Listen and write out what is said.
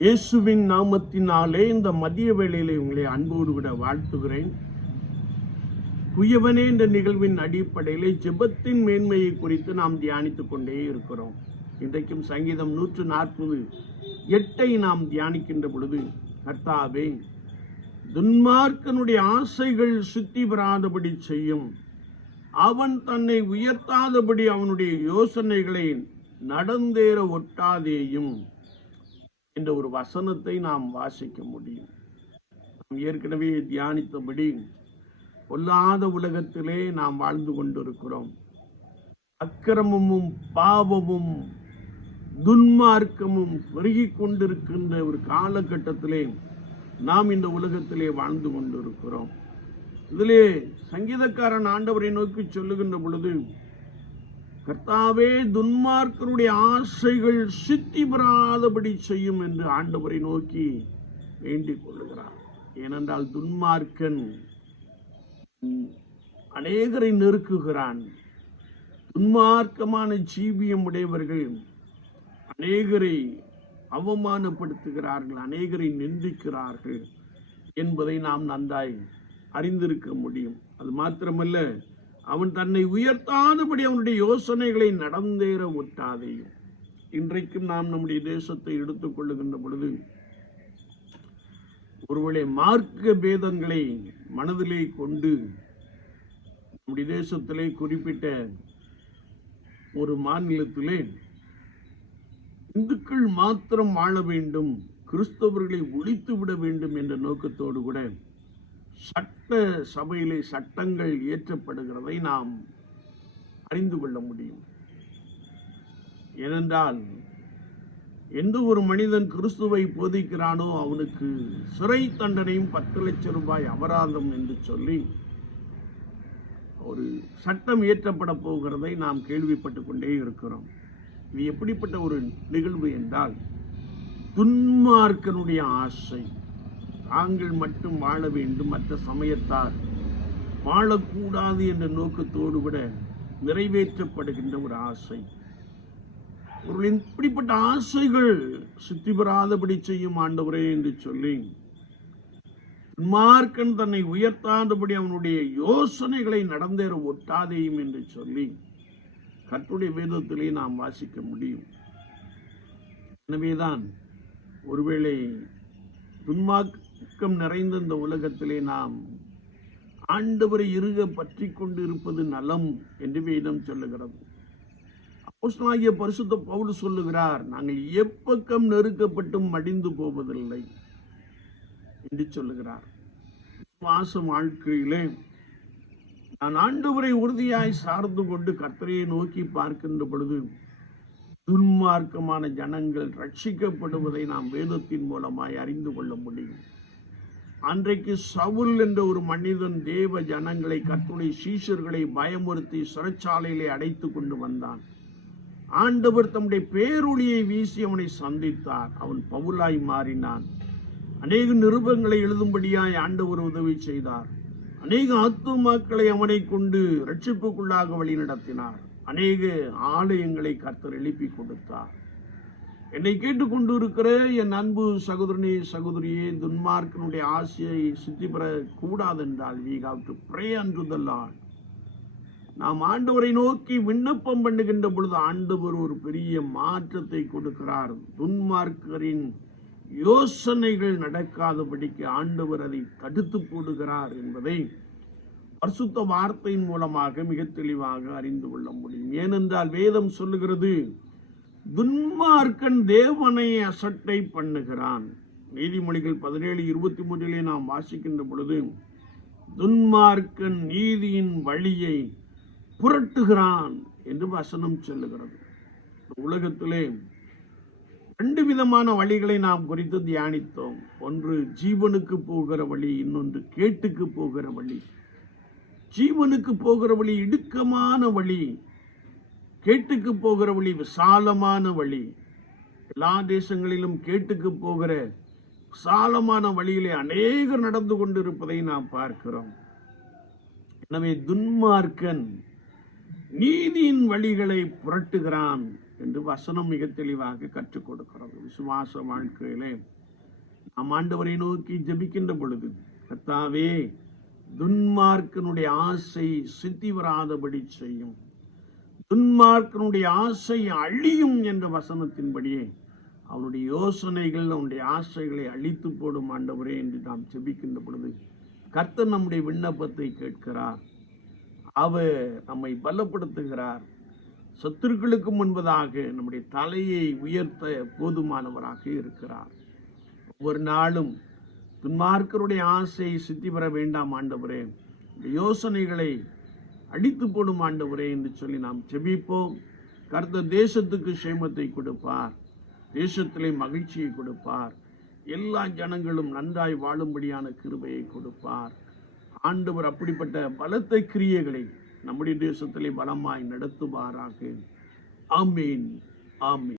இயேசுவின் நாமத்தினாலே இந்த மதிய வேளையிலே உங்களை அன்போடு விட வாழ்த்துகிறேன். குயவனே என்ற நிகழ்வின் அடிப்படையிலே ஜெபத்தின் மேன்மையை குறித்து நாம் தியானித்துக் கொண்டே இருக்கிறோம். இன்றைக்கும் சங்கீதம் நூற்று நாற்பது எட்டை நாம் தியானிக்கின்ற பொழுது கர்த்தாவே துன்மார்க்கனுடைய ஆசைகள் சுத்தி பெறாதபடி செய்யும். அவன் தன்னை உயர்த்தாதபடி அவனுடைய யோசனைகளை நடந்தேற ஒட்டாதேயும். என்ற ஒரு வசனத்தை நாம் வாசிக்க முடியும். நாம் ஏற்கனவே தியானித்தபடி பொல்லாத உலகத்திலே நாம் வாழ்ந்து கொண்டிருக்கிறோம். அக்கிரமமும் பாவமும் துன்மார்க்கமும் பெருகி கொண்டிருக்கின்ற ஒரு காலகட்டத்திலே நாம் இந்த உலகத்திலே வாழ்ந்து கொண்டிருக்கிறோம். இதிலே சங்கீதக்காரன் ஆண்டவரை நோக்கி சொல்லுகின்ற பொழுது கர்த்தாவே துன்மார்க்கருடைய ஆசைகள் சித்தி பெறாதபடி செய்யும் என்று ஆண்டவரை நோக்கி வேண்டிக் கொள்ளுகிறார். ஏனென்றால் துன்மார்க்கன் அநேகரை நெருக்குகிறான். துன்மார்க்கமான ஜீவியம் உடையவர்கள் அநேகரை அவமானப்படுத்துகிறார்கள் அநேகரை நிந்திக்கிறார்கள் என்பதை நாம் நன்றாய் அறிந்திருக்க முடியும். அது மாத்திரமல்ல அவன் தன்னை உயர்த்தாதபடி அவனுடைய யோசனைகளை நடந்தேற ஒட்டாதேயும். இன்றைக்கும் நாம் நம்முடைய தேசத்தை எடுத்துக்கொள்ளுகின்ற பொழுது ஒருவேளை மார்க்க பேதங்களை மனதிலே கொண்டு நம்முடைய தேசத்திலே குறிப்பிட்ட ஒரு மாநிலத்திலே இந்துக்கள் மாத்திரம் வாழ வேண்டும் கிறிஸ்தவர்களை ஒழித்து விட வேண்டும் என்ற நோக்கத்தோடு கூட சட்ட சபையிலே சட்டங்கள் இயற்றப்படுகிறதை நாம் அறிந்து கொள்ள முடியும். ஏனென்றால் எந்த ஒரு மனிதன் கிறிஸ்துவை போதிக்கிறானோ அவனுக்கு சிறை தண்டனையும் பத்து லட்சம் ரூபாய் அபராதம் என்று சொல்லி ஒரு சட்டம் இயற்றப்பட போகிறதை நாம் கேள்விப்பட்டு கொண்டே இருக்கிறோம். இது எப்படிப்பட்ட ஒரு நிகழ்வு என்றால் துன்மார்க்கனுடைய ஆசை. தாங்கள் மட்டும் வாழ வேண்டும் மற்ற சமயத்தார் வாழக்கூடாது என்ற நோக்கத்தோடு கூட நிறைவேற்றப்படுகின்ற ஒரு ஆசை. அவர்களின் இப்படிப்பட்ட ஆசைகள் சுத்தி பெறாதபடி செய்யும் ஆண்டவரே என்று சொல்லி மார்க்கன் தன்னை உயர்த்தாதபடி அவனுடைய யோசனைகளை நடந்தேற ஒட்டாதேயும் என்று சொல்லி கற்றுடைய வேதத்திலே நாம் வாசிக்க முடியும். எனவேதான் ஒருவேளை துன்மார்க்கம் நிறைந்த இந்த உலகத்திலே நாம் ஆண்டவரை இருக பற்றி கொண்டு இருப்பது நலம் என்று வேதம் சொல்லுகிறது. அப்போஸ்தலாகிய பரிசுத்த பவுல் சொல்லுகிறார் நாங்கள் எப்பக்கம் நெருக்கப்பட்டும் மடிந்து போவதில்லை என்று சொல்லுகிறார். விசுவாச வாழ்க்கையிலே நான் ஆண்டவரை உறுதியாய் சார்ந்து கொண்டு கர்த்தரையை நோக்கி பார்க்கின்ற பொழுது துன்மார்க்கமான ஜனங்கள் ரட்சிக்கப்படுவதை நாம் வேதத்தின் மூலமாய் அறிந்து கொள்ள முடியும். அன்றைக்கு சவுல் என்ற ஒரு மனிதன் தேவ ஜனங்களை கர்த்தருடைய சீஷர்களை பயமுறுத்தி சிறைச்சாலையிலே அடைத்து கொண்டு வந்தான். ஆண்டவர் தம்முடைய பேரொழியை வீசி அவனை சந்தித்தார். அவன் பவுலாய் மாறினான். அநேக நிருபங்களை எழுதும்படியாய் ஆண்டவர் உதவி செய்தார். அநேக ஆத்துமாக்களை அவனை கொண்டு ரட்சிப்புக்குள்ளாக வழி நடத்தினார் அநேக ஆலயங்களை கர்த்தர் எழுப்பி கொடுத்தார். என்னை கேட்டுக்கொண்டு இருக்கிற என் அன்பு சகோதரனே சகோதரியே துன்மார்க்கனுடைய ஆசையை சித்தி பெற கூடாதென்றால் we have to pray unto நாம் ஆண்டவரை நோக்கி விண்ணப்பம் பண்ணுகின்ற பொழுது ஆண்டவர் ஒரு பெரிய மாற்றத்தை கொடுக்கிறார். துன்மார்க்கரின் யோசனைகள் நடக்காதபடிக்கு ஆண்டவர் அதை தடுத்து போடுகிறார் என்பதை பரிசுத்த வார்த்தையின் மூலமாக மிக தெளிவாக அறிந்து கொள்ள முடியும். ஏனென்றால் வேதம் சொல்லுகிறது துன்மார்க்கன் தேவனை அசட்டை பண்ணுகிறான். நீதிமொழிகள் பதினேழு இருபத்தி மூன்றிலே நாம் வாசிக்கின்ற பொழுது துன்மார்க்கன் நீதியின் வழியை புரட்டுகிறான் என்று வசனம் சொல்லுகிறது. உலகத்திலே ரெண்டு விதமான வழிகளை நாம் குறித்து தியானித்தோம். ஒன்று ஜீவனுக்கு போகிற வழி இன்னொன்று கேட்டுக்கு போகிற வழி. ஜீவனுக்கு போகிற வழி இடுக்கமான வழி கேட்டுக்கு போகிற வழி விசாலமான வழி. எல்லா தேசங்களிலும் கேட்டுக்கு போகிற விசாலமான வழியிலே அநேகர் நடந்து கொண்டிருப்பதை நாம் பார்க்கிறோம். எனவே துன்மார்க்கன் நீதியின் வழிகளை புரட்டுகிறான் என்று வசனம் மிக தெளிவாக கற்றுக் கொடுக்கிறது. விசுவாச வாழ்க்கையிலே நாம் ஆண்டவரை நோக்கி ஜெபிக்கின்ற பொழுது கத்தாவே துன்மார்க்கனுடைய ஆசை சித்தி வராதபடி செய்யும். துன்மார்க்கனுடைய ஆசை அழியும் என்ற வசனத்தின்படியே அவனுடைய யோசனைகள் அவனுடைய ஆசைகளை அழித்து போடும் ஆண்டவரே என்று நாம் செபிக்கின்ற பொழுது கர்த்தர் நம்முடைய விண்ணப்பத்தை கேட்கிறார். அவர் நம்மை பலப்படுத்துகிறார். சத்துருக்களுக்கு முன்பதாக நம்முடைய தலையை உயர்த்த போதுமானவராக இருக்கிறார். ஒவ்வொரு நாளும் துன்மார்க்கருடைய ஆசையை சித்தி பெற வேண்டாம் ஆண்டவரே. யோசனைகளை அடித்து போடும் ஆண்டவரே என்று சொல்லி நாம் ஜெபிப்போம். கர்த்த தேசத்துக்கு சேமத்தை கொடுப்பார். தேசத்திலே மகிழ்ச்சியை கொடுப்பார். எல்லா ஜனங்களும் நன்றாய் வாழும்படியான கிருபையை கொடுப்பார். ஆண்டவர் அப்படிப்பட்ட பலத்த கிரியைகளை நம்முடைய தேசத்திலே பலமாய் நடத்துவாராக. ஆமீன். ஆமீன்.